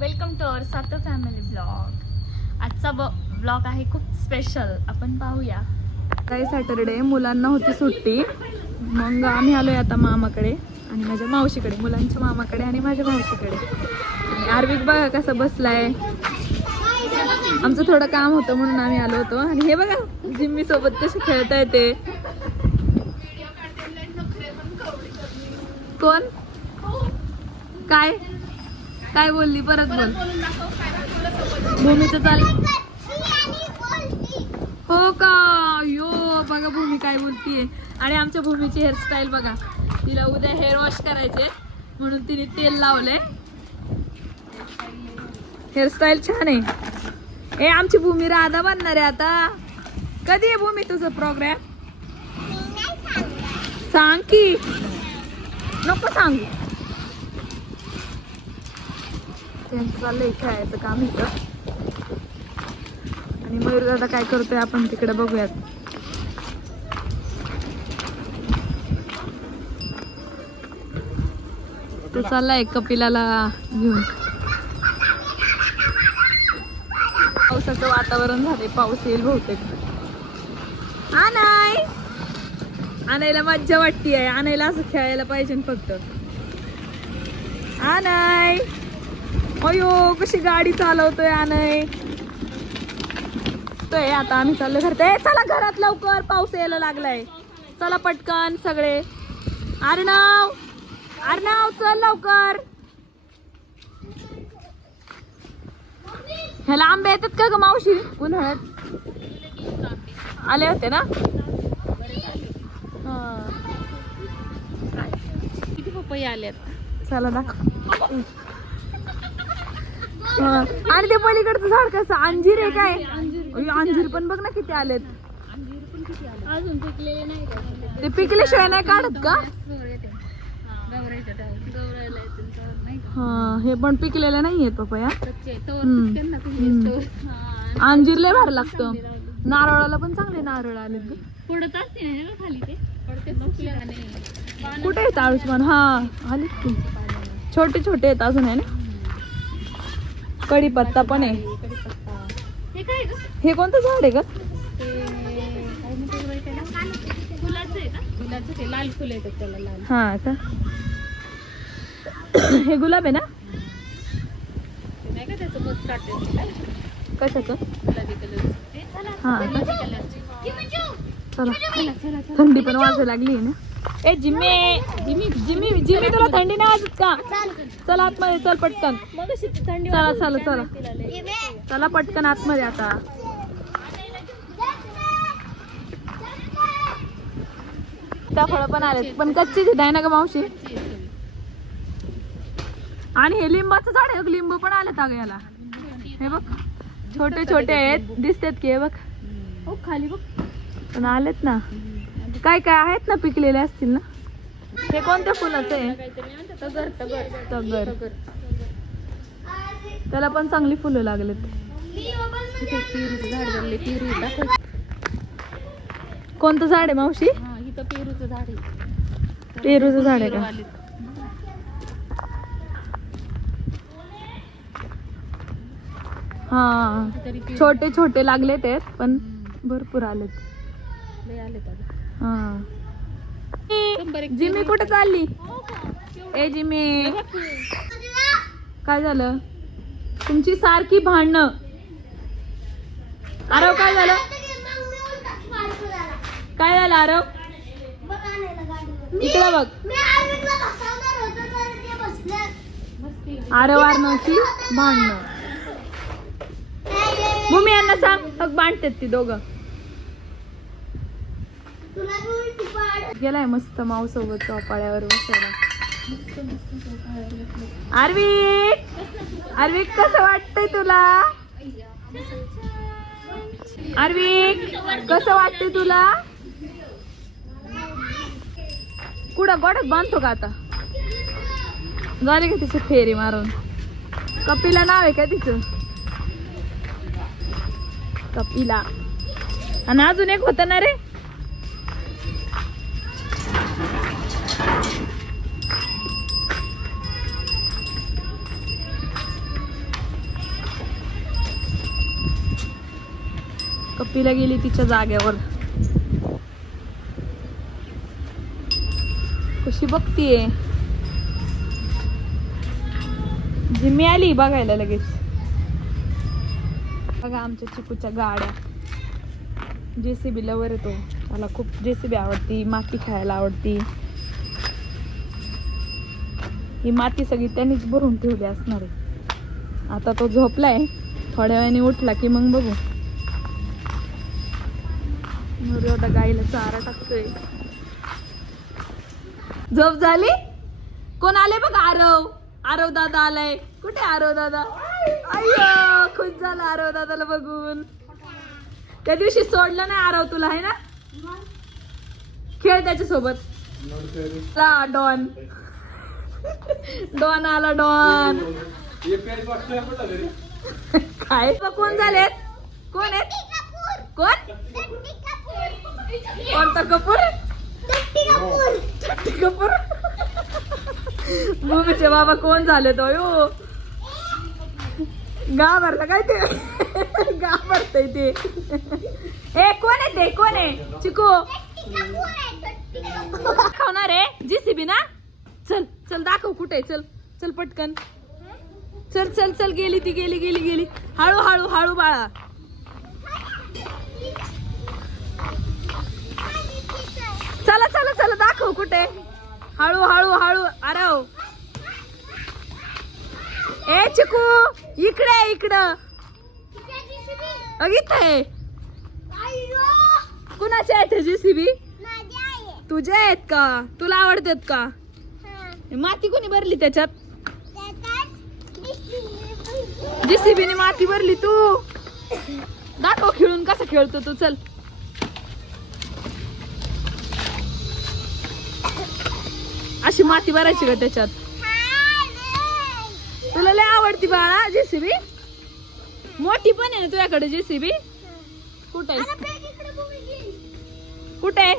Welcome to our सातो family blog आजचा blog आहे खूप स्पेशल आपण पाहूया. काही सॅटरडे मुलांना होती सुट्टी. मग आम्ही आलोय आता मामाकडे आणि माझ्या मावशीकडे मुलांच्या मामाकडे आणि माझ्या मावशीकडे. आणि आर्विक बघा कसं बसलाय. आमचं थोडं काम होतं म्हणून आम्ही आलो होतो. आणि हे बघा जिम्मी सोबत कसे खेळता येते कोण? काय? काय बोलली? परत बोल. भूमीचं चाल हो का? यो बघा भूमी काय बोलतीये. आणि आमच्या भूमीची हेअरस्टाईल बघा. तिला उद्या हेअर वॉश करायचे म्हणून तिने तेल लावलंय. हेअरस्टाईल छान आहे. ए आमची भूमी राधा बनणार आहे आता. कधी आहे भूमी तुझं प्रोग्राम सांग की. नको सांगू. यांचं चाललंय खेळायचं काम इथं. आणि मयूर दादा काय करतोय आपण तिकडे बघूयात. तो चाललाय कपिलाला घेऊन. पावसाचं वातावरण झालंय पाऊस येईल बहुतेक. आणाय! आणायला मज्जा वाटती आहे आणायला असं खेळायला पाहिजे फक्त. आणाय! अयो कशी गाडी चालवतोय आणाय आहे आता आम्ही चाललो घरात. ए चला घरात लवकर पाऊस यायला लागलाय. चला पटकन सगळे. अर्णव अर्णव चल लवकर. ह्याला आंबे येतात का ग मावशी? उन्हाळ्यात? आले होते ना? हा. किती पपई आल्यात चला दाखव. आणि ते पलीकडचं झाड कसं अंजीर आहे काय अय्यो, अंजीर पण बघ ना किती आलेत अजून पिकलेले नाही का? ते पिकल्याशिवाय नाही काढत का गौर येते. नाही? हा हे पण पिकलेले नाहीयेत पपया कच्चे. तोवर हम्म. पिकतील ना तुम्ही हम्म. तोवर. हा. अंजीर लय भारी लागतं नारळाला पण चांगले नारळ आलेत ग पडत असते ना ह्याला खाली ते पडते सुकल्या नाही. कुठे आहेत आळूसमान हा आलेत की छोटे छोटे आहेत अजून आहे ना कढीपत्ता पण आहे कढीपत्ता. हे काय ग? हे कोणतं झाड आहे ग ते काय म्हणतात बाई त्याला? फुलाचं आहे का? फुलाचं ते लाल फुल येतात त्याला लाल हा का हे गुलाब आहे ना ते नाही का त्याचं काढते कशाचं गुलाबी कलर ते चला हा का? गुलाबी कलरचे. चला थंडी पण वाजायला लागली ना ए जिम्मी. जिम्मी जिम्मी जिम्मी तुला थंडी नाही वाजत का? चल आतमध्ये चल पटकन. चला चला चला. चला पटकन आतमध्ये आता. फळं पण आलेत. पण कच्चीच आहेत आहे ना ग मावशी? कच्ची. आणि हे लिंबाचं झाड आहे लिंबू पण आलेत अगं याला. हे बघ छोटे छोटे आहेत. दिसतात की हे बघ. हो खाली बघ. पण आलेत ना. काय काय आहेत ना पिकलेले असतील ना? हे कोणत्या फुलाचं? आहे तगर तगर. त्याला पण चांगली फुलं लागलेत. पेरूचं झाड झाले पेरू दाखव. कोणतं झाड आहे मावशी? हा इथं पेरूचं झाड आहे. पेरूचं झाड आहे का. हा तरी पेरू. छोटे छोटे लागले ते पण हम्म. भरपूर आलेत. लय आलेत आता. हा. कुठे चालली? ए जिमी. काय झालं? तुमची सारखी भांडणं. आरव काय झालं? काय झालं आरव? इकडे बघ. आरव आरनवची भांडणं. भूमी यांना सांग बघ भांडतात ती दोघं. गेलाय मस्त माऊ सोबत चौपाळ्यावर बसायला. आर्विक! आर्विक कसं वाटतंय तुला? आर्विक कसं वाटतंय तुला? कुठं गोड्यात बांधतो का आता? झाली का तिची फेरी मारून? कपिला नाव आहे का तिचं? कपिला. आणि अजून एक होतं ना रे? कपिला गेली तिच्या जाग्यावर कशी बघतीये? जिम्मी आली बघायला लगेच. बघा आमच्या चिकूच्या गाड्या. जेसीबी लवर येतो मला खूप जेसीबी आवडती माती खायला आवडती. ही माती सगळी त्यांनीच भरून ठेवली असणार आहे. आता तो झोपलाय. थोड्या वेळाने उठला की मग बघू. नवरी आता गाईला चारा टाकतोय. झोप झाली? कोण आले बघ आरव. आरव दादा आलाय. कुठे आरव दादा? अय्यो खुश झाला आरव दादाला बघून. त्या दिवशी सोडलं नाही आरव तुला आहे ना? खेळ त्याच्या सोबत डॉन. डॉन आला डॉन. काय? कोण झालेत? कोण आहेत? कोण? कोणता कपूर? कपूर. भूमीचे बाबा कोण झाले तो? यो घाबरला काय ते? घाबरतय ते. ए कोण आहे ते? कोण आहे? चिकू. खावणार आहे जीसीबी ना? चल चल दाखव कुठे चल चल पटकन. चल चल चल गेली ती गेली गेली गेली. हळू हळू हळू बाळा. चला चला चला दाखव कुठे. हळू हळू हळू. अरे हो. ए चिकू इकडे इकडं. अग इथं. आहे कुणाचे आहेत जेसीबी तुझे आहेत का? तुला आवडतात का? माती कोणी भरली त्याच्यात? जेसीबीने माती भरली तू. दाखव खेळून कसं खेळतो तू चल. अशी माती भरायची का त्याच्यात? तुला लय आवडती बाळा जेसीबी? मोठी पण आहे ना तुझ्याकडे जेसीबी? कुठे? कुठे?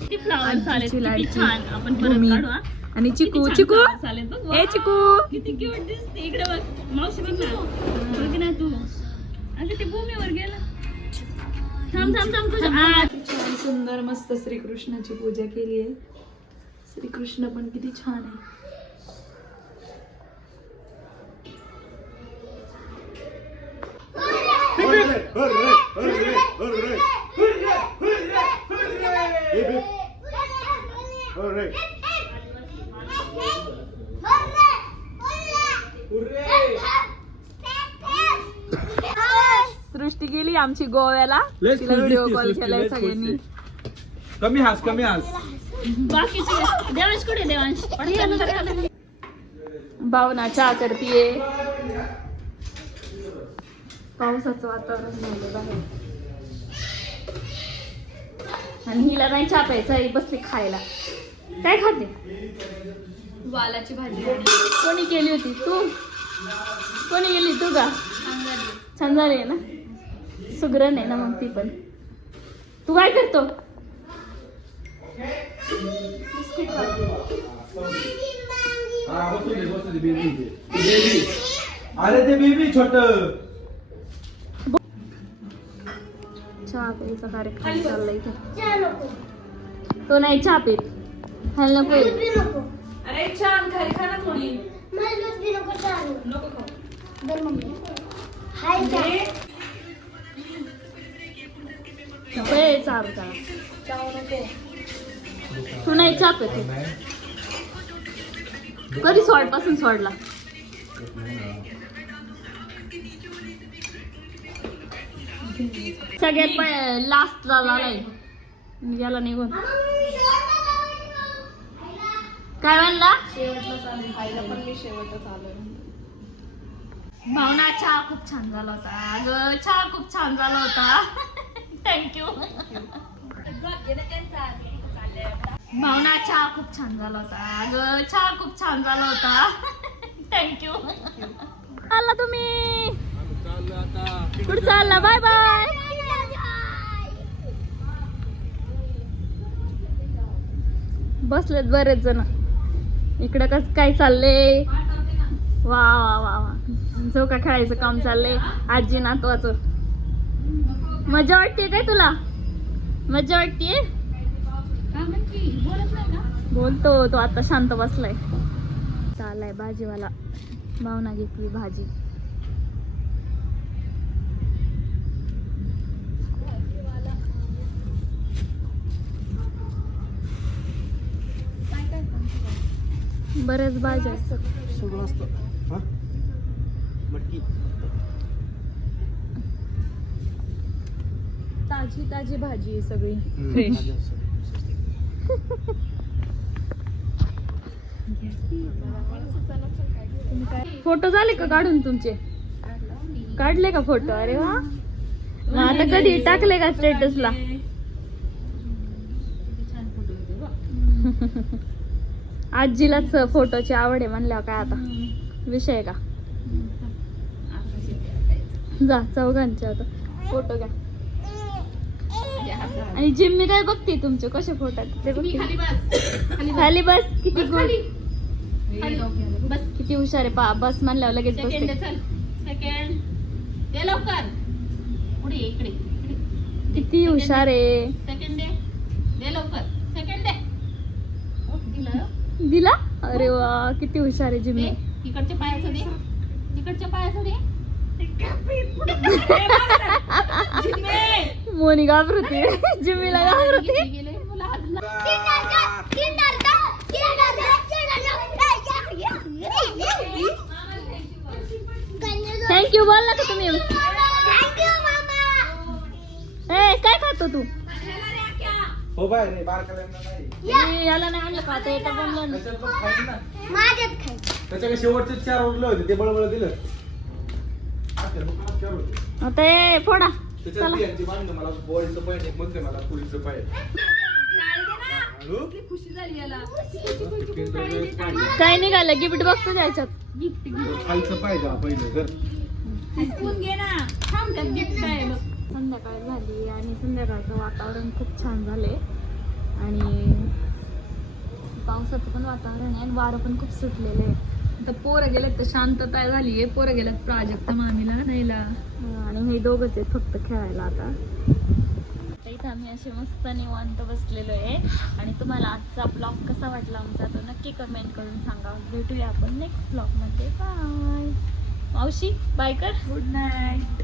किती फ्लावर्स आले आजीची किती लाडकी छान. आपण भूमी. परत काढू. आणि चिकू चिकू. ए. चिकू. किती क्यूट दिसते. इकडे बघ मावशी बघ ना. बघ ना तू. अगं ते भूमीवर गेला. थांब थांब थांब तुझ्या सुंदर मस्त श्रीकृष्णाची पूजा केली आहे श्रीकृष्ण पण किती छान आहे. सृष्टी गेली आमची गोव्याला. तिला व्हिडिओ कॉल केलाय सगळ्यांनी. कमी हास कमी हास. बाकीचे देवांश कुठे देवांश. भावना चहा करतीये. पावसाचं वातावरण झालं बाहेर. आणि हिला नाही चहा प्यायचा ही बसली खायला. काय खाते? वालाची भाजी. कोणी केली होती? तू? कोणी गेली तू का? छान झाली आहे ना? सुग्रण आहे ना मग ती पण. तू काय करतो? बिस्किट हा, बसू दे, बसू दे, अरे ते बेबी छोट चहा प्यायचा कार्यक्रम चाललाय तो नाही चहा पीत खायला नको अरे छान खाली खा ना थोडी नको खाऊ ए, चहा प्या. तू नाही चहा पिते कधी सोडपासून सोडला? सगळ्यात लास्टला झालाय गेला निघून. काय म्हणला? भावना चहा खूप छान झाला होता. अगं चहा खूप छान झाला होता. थँक्यू भावना चहा खूप छान झाला होता. अगं चहा खूप छान झाला होता. थँक्यू चालला तुम्ही. कुठं चालला. बाय बाय बसलेत बरेच जण. इकडं कस काय चाललंय? वा वा वा वा. चौका खेळायचं काम चाललंय आजी नातवाचं मजा वाटते काय तुला? मजा वाटते बोलत नाही का? बोलतो तो आता शांत बसलाय. चालाय भाजीवाला. भावना घेतली भाजी. बऱ्याच भाज्या हा? ताजी ताजी भाजी आहे सगळी. फ्रेश. फोटो झाले का काढून तुमचे? काढले का फोटो? अरे वा. मग आता कधी? टाकले का स्टेटसला आजीलाच फोटोची आवड आहे म्हणल्यावर काय आता? विषय आहे का? जा चौघांचे आता. फोटो घ्या. आणि जिम्मी काय बघते तुमचे? कसे फोटो आहेत ते बघते. खाली बस. खाली बस. खाली बस. किती बस गुड. बस. किती हुशार आहे. पा बस म्हणल्यावर लगेच सेकंड चल. सेकंड दे लवकर. पुढे ये, इकडे इकडे. किती हुशार आहे. सेकंड दे दे लवकर. सेकंड दे दिलं. दिला? अरे वा किती हुशार आहे जिम्मी इकडच्या पायाचं दे. इकडच्या पायाचं दे. जिम्मे. मोनी घाबरते जिम्मीला घाबरते थँक्यू बोल ना का तुम्ही? ए काय खातो तू? हो बाय नाही याला नाही आणलं का एका शेवटचे चार उरले होते ते बळबळ दिलं. आता ए फोडा. त्याच्यात बियांची मला एक मला? काय निघालं? गिफ्ट बघतो त्याच्यात खालचं पाय द्या पहिलं तिथून घे ना. थांब आहे बघ. संध्याकाळ झाली आणि संध्याकाळचं वातावरण खूप छान झाले आणि पावसाचं पण वातावरण आहे आणि वारं पण खूप सुटलेलं आहे. आता पोरं गेलेत तर शांतता झाली आहे पोरं गेलेत प्राजक्त मामीला नाहीला. आणि हे दोघच आहेत फक्त खेळायला आता. आता इथं आम्ही असे मस्त निवांत बसलेलो आहे. आणि तुम्हाला आजचा ब्लॉग कसा वाटला आमचा तो नक्की कमेंट करून सांगा. भेटूया आपण नेक्स्ट ब्लॉगमध्ये बाय मावशी बाय कर. Good night